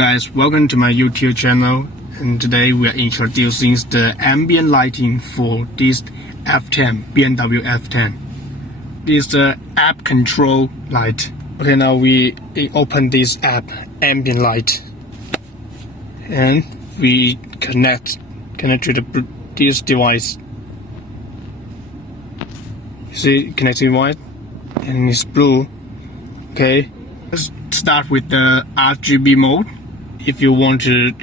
guys, welcome to my YouTube channel, and today we are introducing the ambient lighting for this F10 BMW F10. This is the app control light. Okay, now we open this app, Ambient Light, and we connect to this device. You see, connecting white, and it's blue. Okay, let's start with the RGB mode. If you want to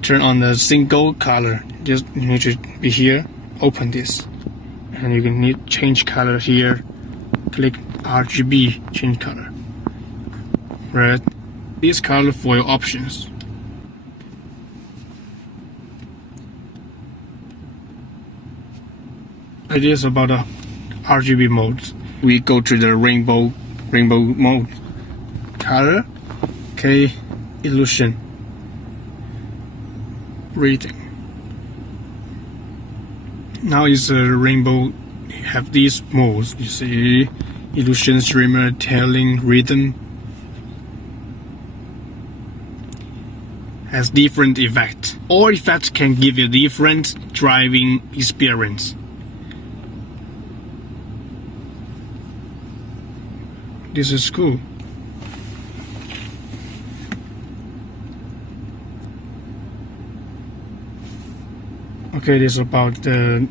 turn on the single color, just you need to be here, open this, and you can need change color here. Click RGB, change color. Red. This color for your options. It is about the RGB mode. We go to the rainbow mode. Color, okay, illusion, breathing. Now is a rainbow. Have these modes. You see, illusion, streamer, tailing, rhythm. Has different effects. All effects can give you different driving experience. This is cool. Okay, this is about the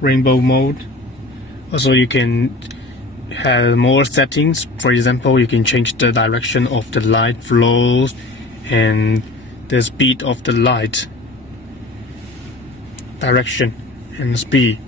rainbow mode. Also, you can have more settings. For example, you can change the direction of the light flows and the speed of the light, direction and speed.